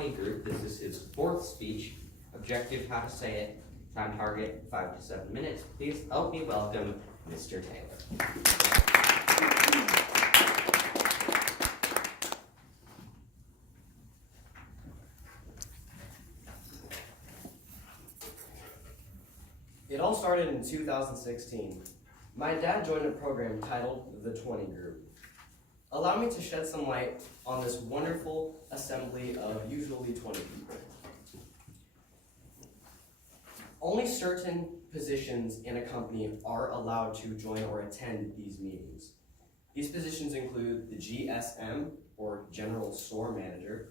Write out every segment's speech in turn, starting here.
Group. This is his fourth speech. Objective, how to say it. Time target, 5 to 7 minutes. Please help me welcome Mr. Taylor. It all started in 2016. My dad joined a program titled the 20 Group. Allow me to shed some light on this wonderful assembly of usually 20 people. Only certain positions in a company are allowed to join or attend these meetings. These positions include the GSM, or General Store Manager,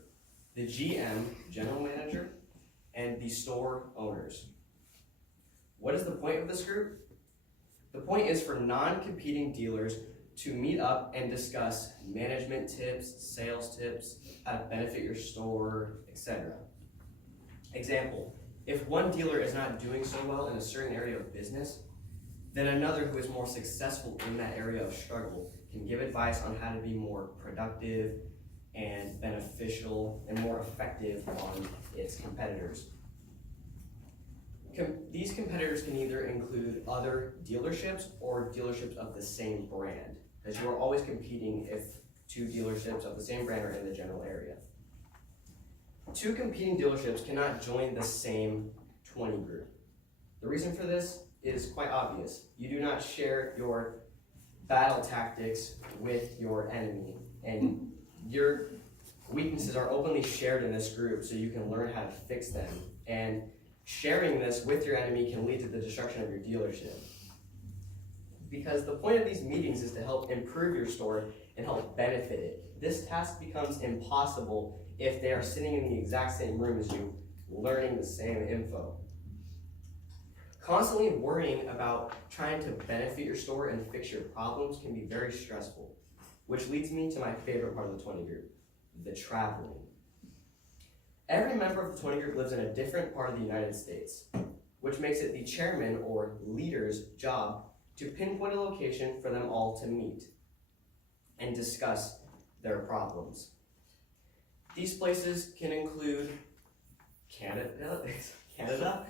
the GM, General Manager, and the store owners. What is the point of this group? The point is for non-competing dealers to meet up and discuss management tips, sales tips, how to benefit your store, etc. Example, if one dealer is not doing so well in a certain area of business, then another who is more successful in that area of struggle can give advice on how to be more productive and beneficial and more effective on its competitors. These competitors can either include other dealerships or dealerships of the same brand, as you are always competing if two dealerships of the same brand are in the general area. Two competing dealerships cannot join the same 20 group. The reason for this is quite obvious. You do not share your battle tactics with your enemy, and your weaknesses are openly shared in this group so you can learn how to fix them. And sharing this with your enemy can lead to the destruction of your dealership. Because the point of these meetings is to help improve your store and help benefit it. This task becomes impossible if they are sitting in the exact same room as you, learning the same info. Constantly worrying about trying to benefit your store and fix your problems can be very stressful, which leads me to my favorite part of the 20 group, the traveling. Every member of the 20 group lives in a different part of the United States, which makes it the chairman or leader's job to pinpoint a location for them all to meet and discuss their problems. These places can include Canada,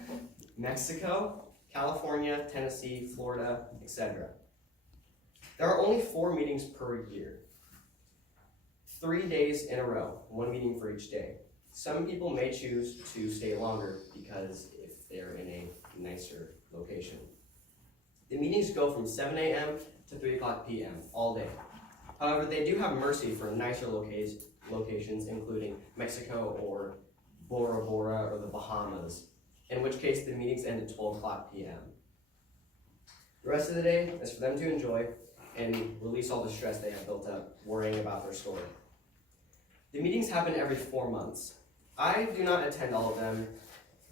Mexico, California, Tennessee, Florida, etc. There are only 4 meetings per year, 3 days in a row, 1 meeting for each day. Some people may choose to stay longer because if they're in a nicer location. The meetings go from 7 a.m. to 3 o'clock p.m. all day. However, they do have mercy for nicer locations, including Mexico or Bora Bora or the Bahamas, in which case the meetings end at 12 o'clock p.m. The rest of the day is for them to enjoy and release all the stress they have built up worrying about their store. The meetings happen every 4 months. I do not attend all of them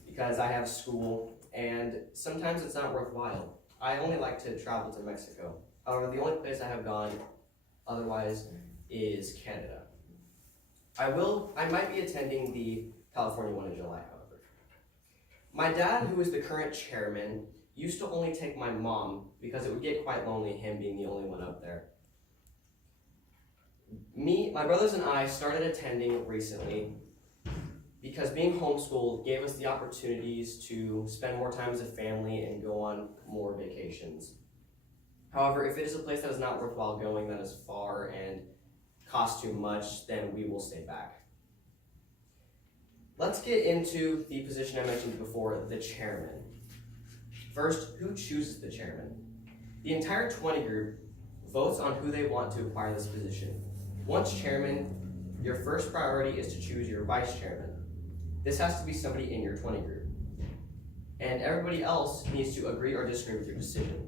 because I have school and sometimes it's not worthwhile. I only like to travel to Mexico. However, the only place I have gone otherwise is Canada. I might be attending the California one in July, however. My dad, who is the current chairman, used to only take my mom because it would get quite lonely, him being the only one up there. My brothers and I started attending recently because being homeschooled gave us the opportunities to spend more time as a family and go on more vacations. However, if it is a place that is not worthwhile going, that is far and costs too much, then we will stay back. Let's get into the position I mentioned before, the chairman. First, who chooses the chairman? The entire 20 group votes on who they want to acquire this position. Once chairman, your first priority is to choose your vice chairman. This has to be somebody in your 20 group. And everybody else needs to agree or disagree with your decision.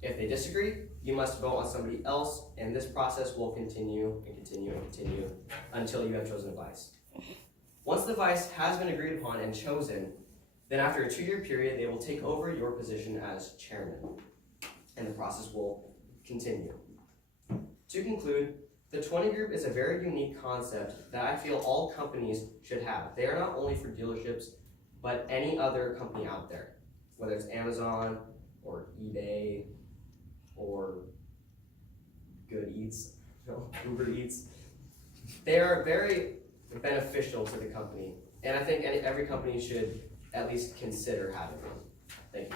If they disagree, you must vote on somebody else, and this process will continue and continue and continue until you have chosen a vice. Once the vice has been agreed upon and chosen, then after a 2-year period, they will take over your position as chairman, and the process will continue. To conclude, the 20 group is a very unique concept that I feel all companies should have. They are not only for dealerships, but any other company out there, whether it's Amazon or eBay or Good Eats, Uber Eats. They are very beneficial to the company. And I think every company should at least consider having one. Thank you.